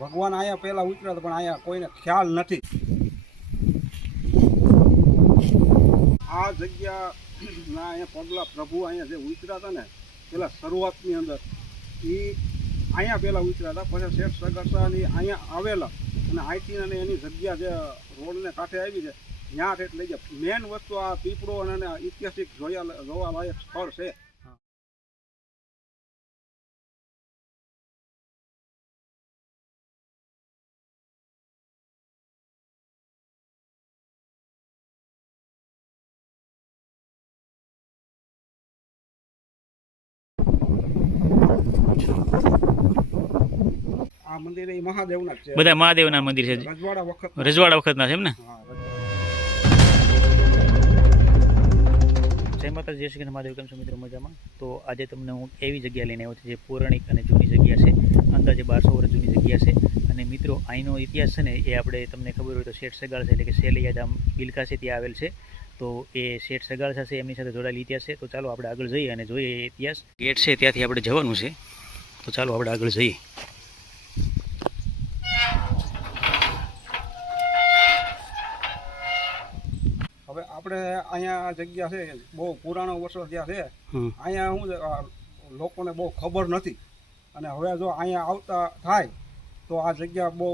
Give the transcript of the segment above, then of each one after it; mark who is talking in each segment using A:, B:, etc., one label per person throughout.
A: ભગવાન અહીંયા પહેલા ઉતર્યા પણ અહીંયા કોઈને ખ્યાલ નથી. આ જગ્યા અહીંયા પગલા પ્રભુ અહીંયા જે ઉતર્યા હતા ને, પેલા શરૂઆતની અંદર એ અહીંયા પહેલાં ઉતર્યા હતા, પછી શેઠ સગરસાની અહીંયા આવેલા. અને અહીંથી અને એની જગ્યા જે રોડને કાંઠે આવી છે ત્યાં ઠેઠ લઈ ગયા. મેન વસ્તુ આ પીપળો અને ઐતિહાસિક જોયા જોવાલાયક સ્થળ છે. આ મંદિર એ મહાદેવના છે.
B: બધા મહાદેવના મંદિર છે.
A: રજવાડા વખત
B: રજવાડા વખતના છે એમ ને? જય માતા જય શ્રી મહાદેવ કેમ છો મિત્રો? મજામાં? તો આજે તમને હું એવી જગ્યા લઈને આવ્યો છું જે પૌરાણિક અને જૂની જગ્યા છે. અંદાજે બારસો વર્ષ જૂની જગ્યા છે. અને મિત્રો અહીંનો ઇતિહાસ છે ને એ આપણે તમને ખબર હોય તો શેઠ સગાળ છે એટલે કે શેલૈયા ધામ બિલકા છે ત્યાં આવેલ છે. તો એ શેઠ સગાળ સાથે એમની સાથે જોડાયેલ ઇતિહાસ છે. તો ચાલો આપણે આગળ જઈએ અને જોઈએ એ ઇતિહાસ. ગેટ છે ત્યાંથી આપણે જવાનું છે. તો ચાલો આપણે આગળ જઈએ.
A: હવે આપણે અહીંયા જગ્યા છે બહુ પુરાણો વર્ષો ત્યાં છે. અહીંયા શું છે લોકોને બહુ ખબર નથી. અને હવે જો અહીંયા આવતા થાય તો આ જગ્યા બહુ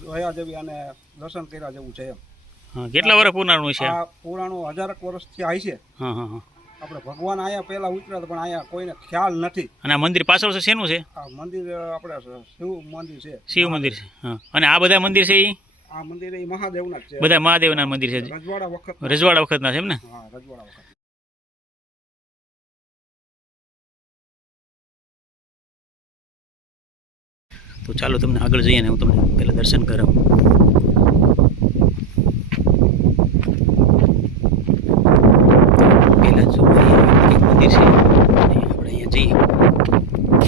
A: જોયા જેવી અને દર્શન કર્યા જેવું છે એમ.
B: હા કેટલા વર્ષ પુરાણું છે?
A: આ પુરાણો હજારક વર્ષથી આવી છે
B: હા હા હા.
A: આપણે ભગવાન અહીંયા પહેલા ઉતર્યા પણ અહીંયા કોઈને ખ્યાલ નથી.
B: અને આ મંદિર પાછળ છે શેનું છે?
A: આ મંદિર આપણે શિવ મંદિર છે.
B: શિવ મંદિર છે હા. અને આ બધા મંદિર છે એ
A: આ મંદિર એ મહાદેવના છે.
B: બધા મહાદેવના મંદિર છે.
A: રજવાડા વખત.
B: રજવાડા વખતના છે એમ ને?
A: હા રજવાડા વખત.
B: તો ચાલો તમને આગળ જઈએ ને હું તમને પહેલાં દર્શન કરાવું પહેલાં જો અહીંયા એક મંદિર છે અને આપણે અહીંયા જઈએ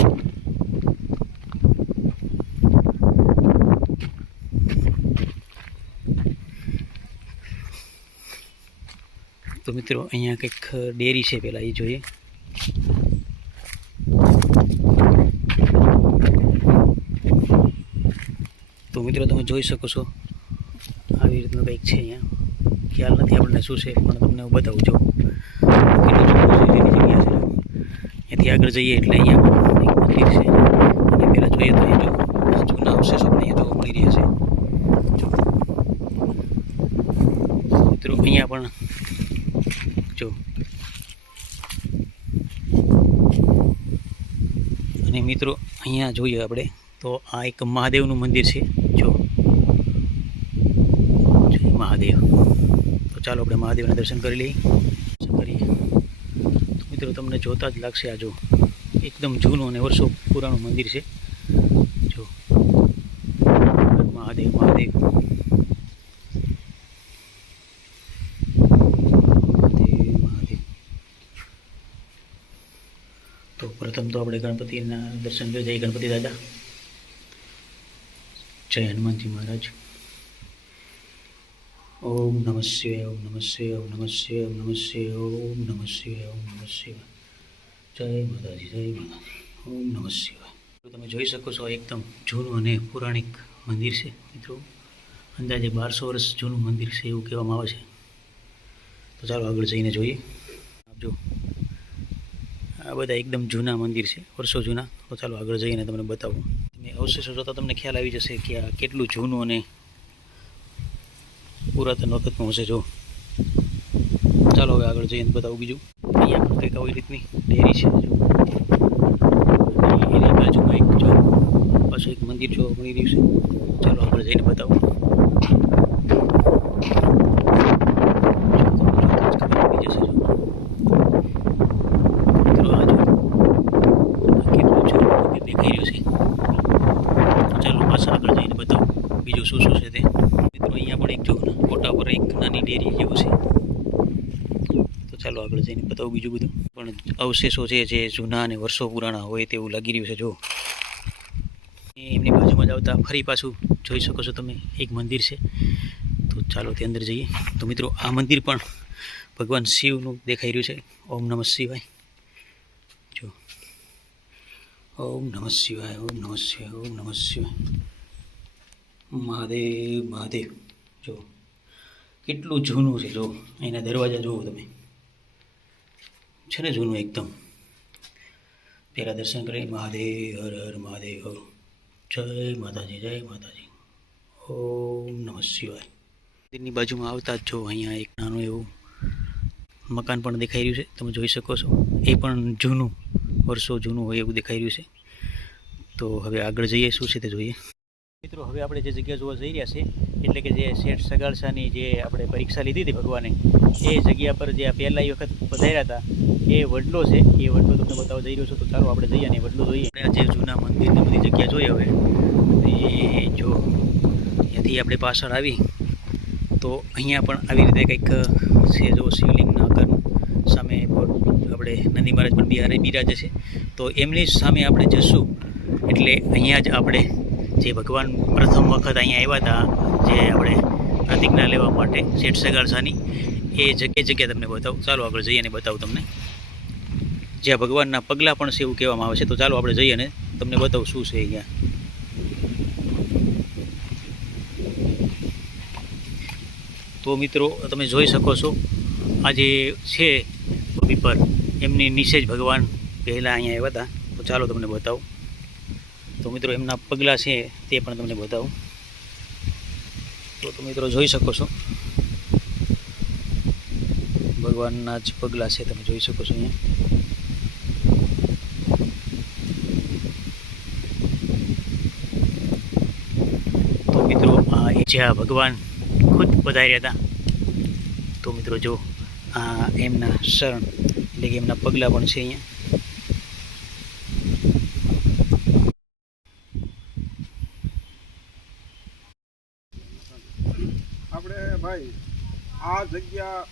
B: તો મિત્રો, અહીંયા કંઈક ડેરી છે પહેલાં એ જોઈએ. તો મિત્રો, તમે જોઈ શકો છો, આવી રીતનું કંઈક છે અહીંયા. ખ્યાલ નથી આપણને શું છે, પણ તમને હું બતાવું છું અહીંયાથી આગળ જઈએ એટલે અહીંયા એક મંદિર છે. અને પહેલાં જોઈએ તો અહીંયા જો જૂના અવશેષો પણ અહીંયા જોવા મળી રહ્યા છે. મિત્રો, અહીંયા પણ જો અને મિત્રો, અહીંયા જોઈએ આપણે, તો આ એક મહાદેવનું મંદિર છે. જો. મહાદેવ. તો ચાલો આપણે મહાદેવના દર્શન કરી લઈએ. કરીએ. તો મિત્રો, તમને જોતા જ લાગશે આ જો, એકદમ જૂનું અને વર્ષો પુરાણું મંદિર છે. જો. મહાદેવ મહાદેવ મહાદેવ મહાદેવ તો આપણે ગણપતિના દર્શન કરી જઈએ. ગણપતિ દાદા. જય હનુમાનજી મહારાજ. ઓમ નમઃ શિવાય, ઓમ નમઃ શિવાય, ઓમ નમઃ ઓમ નમઃ શિવાય, ઓમ નમઃ ઓમ નમઃ જય માતાજી જય માતાજી. ઓમ નમઃ શિવાય. તમે જોઈ શકો છો, એકદમ જૂનું અને પૌરાણિક મંદિર છે, મિત્રો. અંદાજે બારસો વર્ષ જૂનું મંદિર છે એવું કહેવામાં આવે છે. તો ચાલો આગળ જઈને જોઈએ. આપ જો આ બધા એકદમ જૂના મંદિર છે, વર્ષો જૂના. તો ચાલો આગળ જઈને તમને બતાવું. તમે અવશેષો જોતા તમને ખ્યાલ આવી જશે કે આ કેટલું જૂનું અને પુરાતન વખતનું હશે. જો ચાલો હવે આગળ જઈને બતાવું બીજું. અહીંયા પણ કંઈક આવી રીતની ડેરી છે. એની બાજુમાં એક જો, પાછું એક મંદિર જોવા મળી રહ્યું છે. ચાલો આગળ જઈને બતાવું જો તમને જોતા જ ખબર પડી જશે જો મિત્રો આ જો આ કેટલું જૂનું મંદિર દેખાઈ રહ્યું છે તો ચાલો પાછા આગળ જઈને બતાવું બીજું શું શું છે તે મિત્રો અહીંયા પણ એક જો ફોટા પર એક નાની ડેરી જેવું છે. તો ચાલો આગળ જઈને બતાવું બીજું બધું. પણ અવશેષો છે જે જૂના અને વર્ષો પુરાણા હોય તેવું લાગી રહ્યું છે, જો. એમની બાજુમાં જ આવતા ફરી પાછું જોઈ શકો છો તમે, એક મંદિર છે. તો ચાલો તે અંદર જઈએ. તો મિત્રો, આ મંદિર પણ ભગવાન શિવનું દેખાઈ રહ્યું છે. ઓમ નમઃ શિવાય. જો. ઓમ નમઃ શિવાય, ઓમ નમઃ શિવાય, ઓમ નમઃ શિવાય. મહાદેવ મહાદેવ. જો. કેટલું જૂનું છે? જો, અહીંના દરવાજા જુઓ તમે. છે ને જૂનું એકદમ. પહેલાં દર્શન કરી, મહાદેવ, હર હર મહાદેવ. જય માતાજી જય માતાજી. ઓમ નમઃ શિવાય. મંદિરની બાજુમાં આવતા જ જો, અહીંયા એક નાનું એવું મકાન પણ દેખાઈ રહ્યું છે. તમે જોઈ શકો છો. એ પણ જૂનું, વર્ષો જૂનું હોય એવું દેખાઈ રહ્યું છે. તો હવે આગળ જઈએ, શું છે તે જોઈએ. મિત્રો, હવે આપણે જે જગ્યા જોવા જઈ રહ્યા છીએ, એટલે કે જે શેઠ સગાળસાની જે આપણે પરીક્ષા લીધી હતી ભગવાને, એ જગ્યા પર જે આ એ વખત પધાર્યા હતા, એ વડલો છે. એ વડલો તમને બતાવવા જઈ રહ્યો છું, તો ચાલો આપણે જઈએ અને વડલો જોઈએ. આપણે જે જૂના મંદિરની બધી જગ્યા જોઈએ હવે. એ જો ત્યાંથી આપણે પાછળ આવી, તો અહીંયા પણ આવી રીતે કંઈક છે જો શિવલિંગના આકારનું સામે આપણે નંદી મહારાજ પણ બિહારે બિરાજે છે. તો એમની સામે આપણે જશું, એટલે અહીંયા જ આપણે જે ભગવાન પ્રથમ વખત અહીંયા આવ્યા હતા, જે આપણે પ્રતિજ્ઞા લેવા માટે શેઠ સગારસાની એ જગ્યા જગ્યા તમને બતાવું. ચાલો આગળ જઈએ અને બતાવું તમને. જ્યાં ભગવાનના પગલાં પણ છે એવું કહેવામાં આવે છે. તો ચાલો આપણે જઈએ અને તમને બતાવું શું છે અહીંયા. તો મિત્રો, તમે જોઈ શકો છો, આ જે છે પીપર એમની નીચે જ ભગવાન પહેલાં અહીંયા આવ્યા હતા. તો ચાલો તમને બતાવું. તો મિત્રો એમના પગલાં છે તે પણ તમને બતાવું. તો તમે મિત્રો જોઈ શકો છો. ભગવાનના જ પગલાં છે તમે જોઈ શકો છો અહીંયા. તો મિત્રો જ્યાં ભગવાન ખુદ પધાર્યા હતા. તો મિત્રો જો આ એમના શરણ એટલે કે એમના પગલાં પણ છે અહીંયા
A: આપણે ભાઈ આ જગ્યા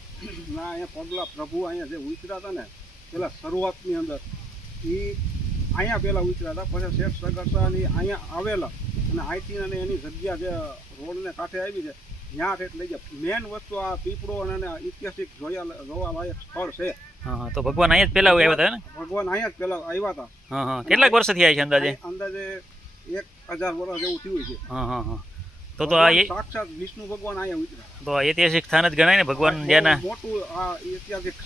A: ના અહીંયા પગલા પ્રભુ અહીંયા જે ઉતર્યા હતા ને પેલા શરૂઆતની અંદર એ અહીંયા પહેલાં ઉતર્યા હતા પછી શેઠ સગરસાની અહીંયા આવેલા. અને આઈથી અને એની જગ્યા જે રોડને કાંઠે આવી છે ત્યાં ઠેઠ લઈ ગયા મેન વસ્તુ આ પીપળો અને ઐતિહાસિક જોયા જોવા લાયક સ્થળ છે.
B: હા તો ભગવાન અહીંયા જ પહેલા આવ્યા હતા ને?
A: ભગવાન અહીંયા જ પેલા આવ્યા હતા.
B: હા હા કેટલાક વર્ષથી આવ્યા છે અંદાજે?
A: અંદાજે એક હજાર વર્ષ જેવું થયું છે.
B: હા હા હા. તો તો આ
A: સાક્ષાત વિષ્ણુ ભગવાન અહીંયા ઉતર્યા.
B: તો આ ઐતિહાસિક સ્થાન જ ગણાય ને ભગવાન જ્યાંના
A: મોટું આ ઐતિહાસિક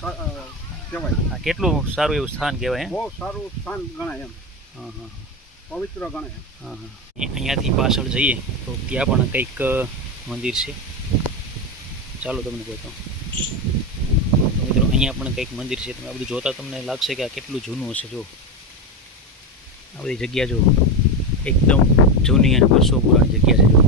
A: કહેવાય.
B: આ કેટલું સારું એવું સ્થાન કહેવાય હે
A: બહુ સારું સ્થાન ગણાય એમ.
B: હા હા
A: પવિત્ર ગણાય
B: હા હા. અહીંયાથી પાછળ જઈએ તો ત્યાં પણ કંઈક મંદિર છે. ચાલો તમને બતાવું મિત્રો અહીંયા પણ કંઈક મંદિર છે. તમે આ બધું જોતા તમને લાગશે કે આ કેટલું જૂનું હશે જો આ બધી જગ્યા જો એકદમ જૂની અને વર્ષો પુરાણી જગ્યા છે જો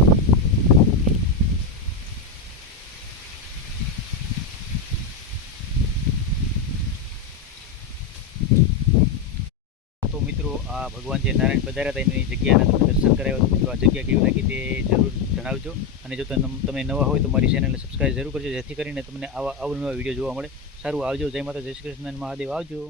B: તો મિત્રો આ ભગવાન જે નારાયણ પધાર્યા હતા એની જગ્યાના તમે દર્શન કરાવ્યા તો આ જગ્યા કેવી લાગી તે જરૂર જણાવજો. અને જો તમે નવા હોય તો મારી ચેનલને સબસ્ક્રાઈબ જરૂર કરજો, જેથી કરીને તમને આવા અવનવા વીડિયો જોવા મળે. સારું આવજો. જય માતા જય શ્રી કૃષ્ણ મહાદેવ. આવજો.